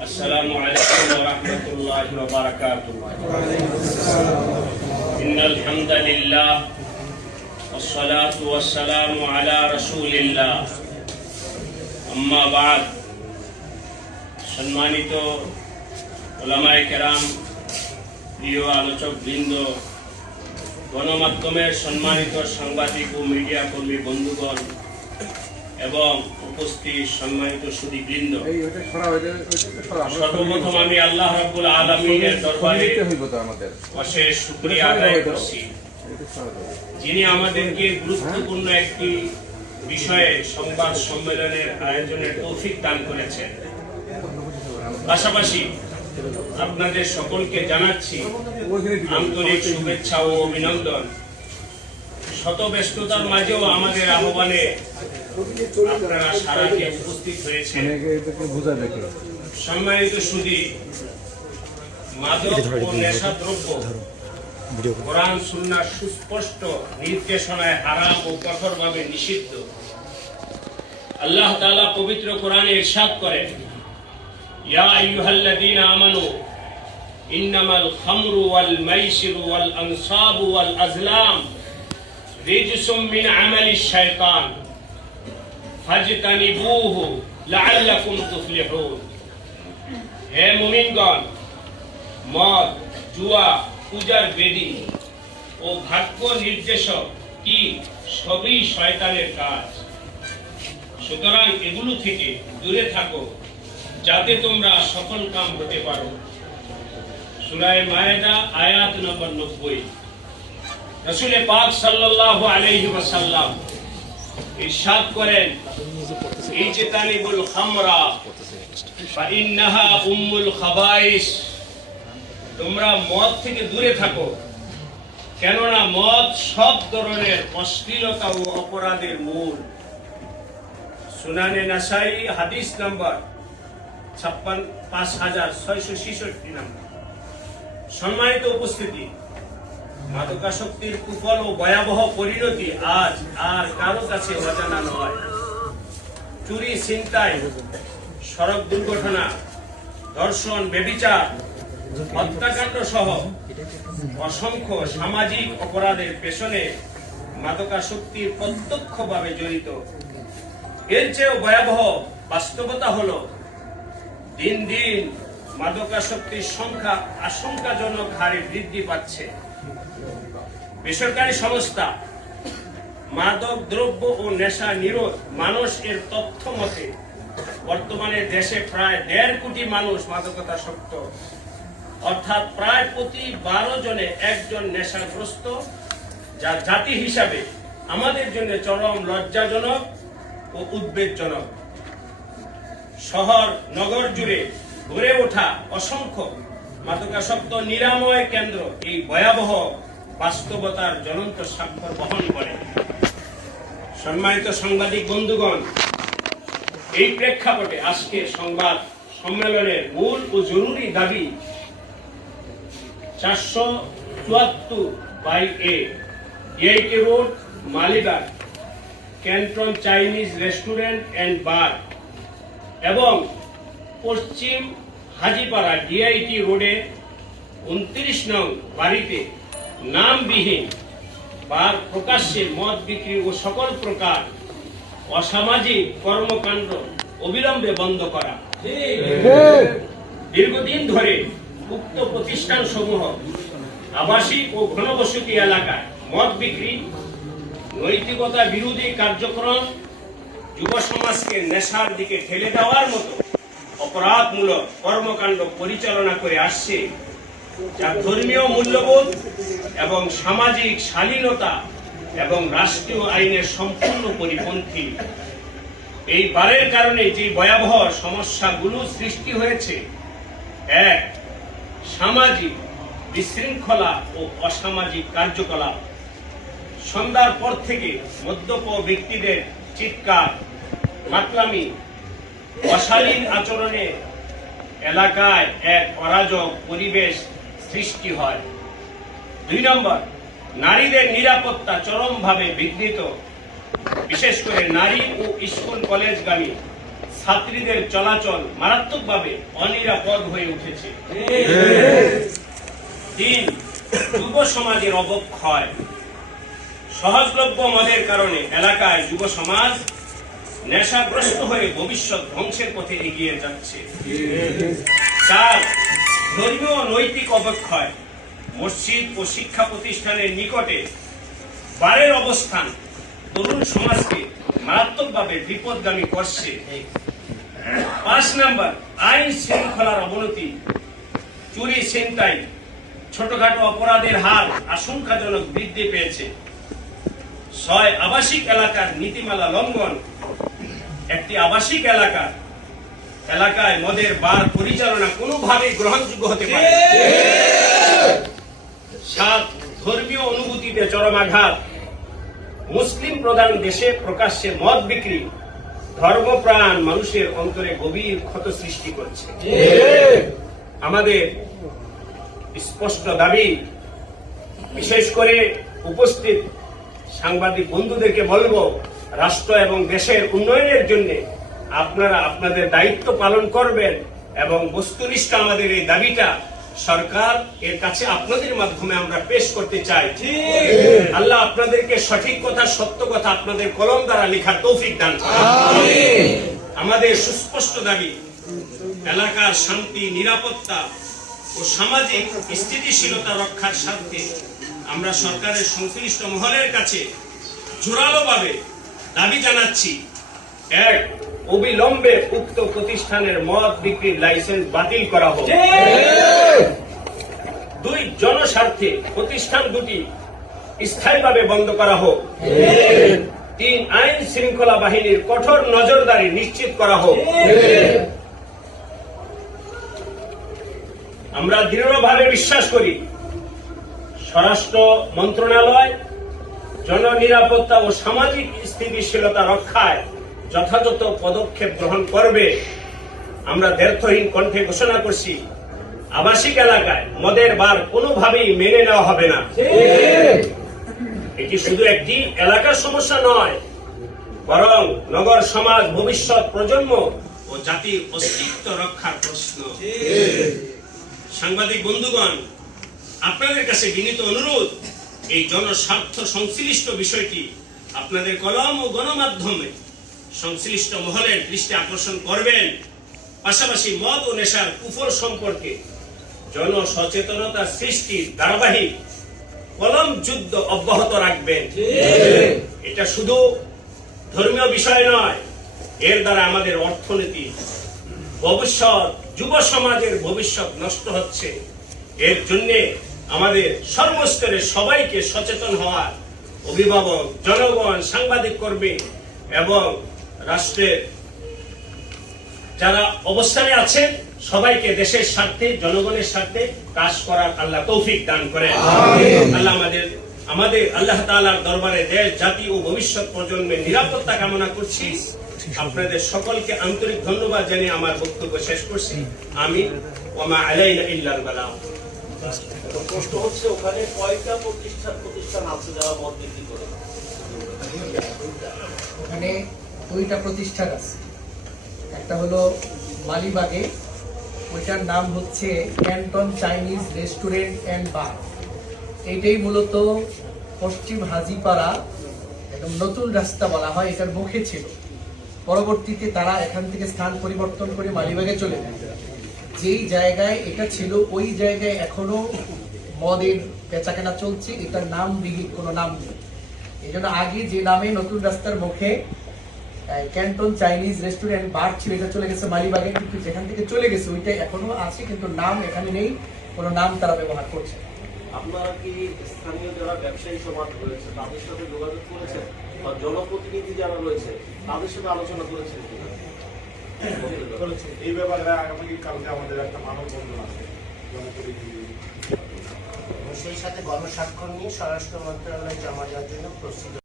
السلام عليكم ورحمة الله وبركاته إن الحمد لله والصلاة والسلام على رسول الله أما بعد সম্মানিত ওলামায়ে কেরাম প্রিয় আলোচক বৃন্দ গণমাধ্যমের সম্মানিত সাংবাদিক ও মিডিয়া কর্মী বন্ধুগণ এবং উপস্থিত সম্মানিত সুদীবৃন্দ সর্বপ্রথম আমি আল্লাহ রাব্বুল আলামিনের দরবারে অশেষ শুকরিয়া আদায় করছি। যিনি আমাদেরকে গুরুত্বপূর্ণ একটি বিষয়ে সংবাদ সম্মেলনের আয়োজনের তৌফিক দান করেছেন। পাশাপাশি আপনাদের সকলকে জানাচ্ছি। আন্তরিক শুভেচ্ছা ও অভিনন্দন। শত ব্যস্ততার মাঝেও আমাদের আহ্বানে আপনারা সারা উপস্থিত হয়েছেন। অনেকে এটাকে বোঝা দেখে সম্মানিত সুদী মাদক ও নেশাদ্রব্য কোরআন সুন্নাহ সুস্পষ্ট নির্দেশনায় হারাম ও কঠোরভাবে নিষিদ্ধ। আল্লাহ তাআলা পবিত্র কোরআনে ইরশাদ করেন ইয়া আইয়ুহাল্লাযীনা আমানু ইন্নামাল খামরু ওয়াল মাইসিরু ওয়াল আনসাবু ওয়াল আজলাম রিজসুম মিন আমালিশ শাইতান। ফাজতানিবুহু লাআল্লাকুম তুফলিহুন। হে মুমিনগণ, মদ, জুয়া পূজার বেদি ও ভাগ্য নির্দেশক কি সবই শয়তানের কাজ। সুতরাং এগুলো থেকে দূরে থাকো, যাতে তোমরা সফল কাম হতে পারো। সুরায় মায়েদা, আয়াত নম্বর নব্বই। রসুলে পাক সাল্লাল্লাহু আলাইহি ওয়াসাল্লাম ইরশাদ করেন। ইজতানিবুল খামরা। ফাইন্নাহা উম্মুল খাবাইস তোমরা মদ থেকে দূরে থাকো। কেননা মদ সব ধরনের অশ্লীলতা ও অপরাধের মূল। সুনানে নাসাই হাদিস নাম্বার ছাপ্পান পাঁচ হাজার ছয়শো ছেষট্টি নাম্বার। সম্মানিত উপস্থিতি মাদকাসক্তির কুফল ও ভয়াবহ পরিণতি আজ আর কারও কাছে অজানা নয়। চুরি, ছিনতাই, সড়ক দুর্ঘটনা, ধর্ষণ বেবিচার হত্যাকাণ্ড সহ অসংখ্য সামাজিক অপরাধের পেছনে মাদকাসক্তির প্রত্যক্ষভাবে জড়িত। এর চেয়েও ভয়াবহ বাস্তবতা হলো, দিন দিন মাদকাসক্তির সংখ্যা আশঙ্কাজনক হারে বৃদ্ধি পাচ্ছে। বেসরকারি সংস্থা মাদক, দ্রব্য ও নেশা নিরোধ মানুষ এর তথ্য মতে বর্তমানে দেশে প্রায় দেড় কোটি মানুষ মাদকাসক্ত অর্থাৎ প্রায় প্রতি বারো জনে একজন নেশাগ্রস্ত, যা জাতি হিসাবে আমাদের জন্য চরম লজ্জাজনক ও উদ্বেগজনক। শহর, নগর জুড়ে গড়ে ওঠা অসংখ্য মাদকাসক্ত নিরাময় কেন্দ্র। এই ভয়াবহ বাস্তবতার জ্বলন্ত স্বাক্ষর বহন করে। সম্মানিত সাংবাদিক বন্ধুগণ, এই প্রেক্ষাপটে আজকে সংবাদ সম্মেলনের মূল ও জরুরি দাবি চারশো চুয়াত্তর by A road, Malibagh, Canton Chinese restaurant and bar এবং পশ্চিম হাজিপাড়া ডিআইটি রোডে উনত্রিশ নং বাড়িতে নামবিহীন বা প্রকাশ্যে মদ বিক্রি ও সকল প্রকার অসামাজিক কর্মকাণ্ড অবিলম্বে বন্ধ করা। দীর্ঘদিন ধরে উক্ত প্রতিষ্ঠান সমূহ আবাসিক ও ঘনবসতি এলাকায় মদ বিক্রি, নৈতিকতা বিরোধী কার্যক্রম যুব সমাজকে নেশার দিকে ঠেলে দেওয়ার মতো অপরাধমূলক কর্মকাণ্ড পরিচালনা করে আসছে যা ধর্মীয় মূল্যবোধ এবং সামাজিক শালীনতা এবং রাষ্ট্রীয় আইনের সম্পূর্ণ পরিপন্থী। এই বারের কারণে যে ভয়াবহ সমস্যাগুলো সৃষ্টি হয়েছে, এক, সামাজিক বিশৃঙ্খলা ও অসামাজিক কার্যকলাপ। সন্ধ্যার পর থেকে মদ্যপ ব্যক্তিদের চিৎকার, মাতলামি অশালীন আচরণে এলাকায় এক অরাজক পরিবেশ সৃষ্টি হয়। দুই নম্বর, নারীদের নিরাপত্তা চরমভাবে বিঘ্নিত। বিশেষ করে নারী ও স্কুল কলেজগামী ছাত্রীদের চলাচল মারাত্মকভাবে অনিরাপদ হয়ে উঠেছে। তিন, যুব সমাজের অবক্ষয়। সহজলভ্য মদের কারণে এলাকায় যুব সমাজ নেশাগ্রস্ত হয়ে ভবিষ্যৎ ধ্বংসের পথে এগিয়ে যাচ্ছে। চার, ধর্মীয় নৈতিক অবক্ষয়। মসজিদ ও শিক্ষা প্রতিষ্ঠানের নিকটে বারের অবস্থান। তরুণ সমাজকে মারাত্মকভাবে বিপদগামী করছে। পাঁচ নাম্বার, আইন শৃঙ্খলার অবনতি। চুরি, ছিনতাই, ছোটখাটো অপরাধের হার আশঙ্কাজনক বৃদ্ধি পেয়েছে। ছয়, আবাসিক এলাকার নীতিমালা লঙ্ঘন। একটি আবাসিক এলাকা। এলাকায় মদের বার পরিচালনা কোনোভাবেই গ্রহণযোগ্য হতে পারে সাত, ধর্মীয় অনুভূতিতে চরম আঘাত। মুসলিম প্রধান দেশে প্রকাশ্যে মদ বিক্রি। ধর্মপ্রাণ মানুষের অন্তরে গভীর ক্ষত সৃষ্টি করছে। আমাদের স্পষ্ট দাবি, বিশেষ করে উপস্থিত সাংবাদিক বন্ধুদেরকে বলব রাষ্ট্র এবং দেশের উন্নয়নের জন্য আপনারা আপনাদের দায়িত্ব পালন করবেন এবং বস্তুনিষ্ঠ আমাদের এই দাবিটা সরকার এর কাছে আপনাদের মাধ্যমে আমরা পেশ করতে চাই। আল্লাহ আপনাদেরকে সঠিক কথা সত্য কথা আপনাদের কলম দ্বারা লেখার তৌফিক দান আমাদের সুস্পষ্ট দাবি এলাকার শান্তি নিরাপত্তা ও সামাজিক স্থিতিশীলতা রক্ষার স্বার্থে আমরা সরকারের সংশ্লিষ্ট মহলের কাছে জোরালোভাবে দাবি জানাচ্ছি এক অবিলম্বে উক্ত প্রতিষ্ঠানের মদ বিক্রির লাইসেন্স বাতিল করা হোক। দুই জনস্বার্থে প্রতিষ্ঠান দুটি স্থায়ীভাবে বন্ধ করা হোক। তিন আইন শৃঙ্খলা বাহিনীর কঠোর নজরদারি নিশ্চিত করা হোক। আমরা দৃঢ়ভাবে বিশ্বাস করি স্বরাষ্ট্র মন্ত্রণালয় জননিরাপত্তা ও সামাজিক স্থিতিশীলতা রক্ষায় যথাযথ পদক্ষেপ গ্রহণ করবে। আমরা দ্ব্যর্থহীন কণ্ঠে ঘোষণা করছি, আবাসিক এলাকায় মদের বার কোনোভাবেই মেনে নেওয়া হবে না। এটি শুধু একটি এলাকার সমস্যা নয়, বরং নগর সমাজ, ভবিষ্যৎ প্রজন্ম ও জাতির অস্তিত্ব রক্ষার প্রশ্ন। সাংবাদিক বন্ধুগণ, আপনাদের কাছে বিনীত অনুরোধ এই জনস্বার্থ সংশ্লিষ্ট বিষয়টি আপনাদের কলম ও গণমাধ্যমে সংশ্লিষ্ট মহলের দৃষ্টি আকর্ষণ করবেন। পাশাপাশি মদ ও নেশার কুফল সম্পর্কে জনসচেতনতা সৃষ্টির ধারাবাহিক কলম যুদ্ধ অব্যাহত রাখবেন। এটা শুধু ধর্মীয় বিষয় নয়, এর দ্বারা আমাদের অর্থনীতি, ভবিষ্যৎ, যুব সমাজের ভবিষ্যৎ নষ্ট হচ্ছে। এর জন্য আমাদের সর্বস্তরে সবাইকে সচেতন হওয়ার অভিভাবক জনগণ সাংবাদিক কর্মী এবং রাষ্ট্রের যারা অবস্থানে আছেন সবাইকে দেশের স্বার্থে জনগণের স্বার্থে কাজ করার আল্লাহ তৌফিক দান করেন। আল্লাহ আমাদের আমাদের আল্লাহ তাআলার দরবারে দেশ জাতি ও ভবিষ্যৎ প্রজন্মের নিরাপত্তা কামনা করছি। আপনাদের সকলকে আন্তরিক ধন্যবাদ জানিয়ে আমার বক্তব্য শেষ করছি। আমি ওমা আলাইনা ইল্লাল বালাগ তো ওখানে কয়টা প্রতিষ্ঠান প্রতিষ্ঠান আছে যারা মদ বিক্রি করে ওখানে দুইটা প্রতিষ্ঠান আছে। একটা হলো মালিবাগে, ওইটার নাম হচ্ছে Canton Chinese restaurant and bar. এইটাই মূলত পশ্চিম হাজিপাড়া, একদম নতুন রাস্তা বলা হয়, এটার মুখে ছিল। পরবর্তীতে তারা এখান থেকে স্থান পরিবর্তন করে মালিবাগে চলে যায়। যেই জায়গায় এটা ছিল, ওই জায়গায় এখনও মদের বেচাকেনা চলছে। এটার নাম দিঘি কোনো নাম নেই। এই জন্য আগে যে নামে নতুন রাস্তার মুখে ক্যান্টন চাইনিজ রেস্টুরেন্ট, বার ছিল, এটা চলে গেছে মালিবাগে, কিন্তু যেখান থেকে চলে গেছে, ওইটা এখনও আছে, কিন্তু নাম এখানে নেই, কোনো নাম তারা ব্যবহার করছে। আপনারা কি স্থানীয় যারা ব্যবসায়ী সমাজ রয়েছে, তাদের সাথে যোগাযোগ করেছেন? বা জনপ্রতিনিধি যারা রয়েছে, তাদের সাথে আলোচনা করেছেন এই ব্যাপারে আগামী কালকে আমাদের একটা মানববন্ধন আছে। জনপ্রতিনিধি সেই সাথে গণস্বাক্ষর নিয়ে স্বরাষ্ট্র মন্ত্রণালয়ে জমা দেওয়ার জন্য প্রস্তুত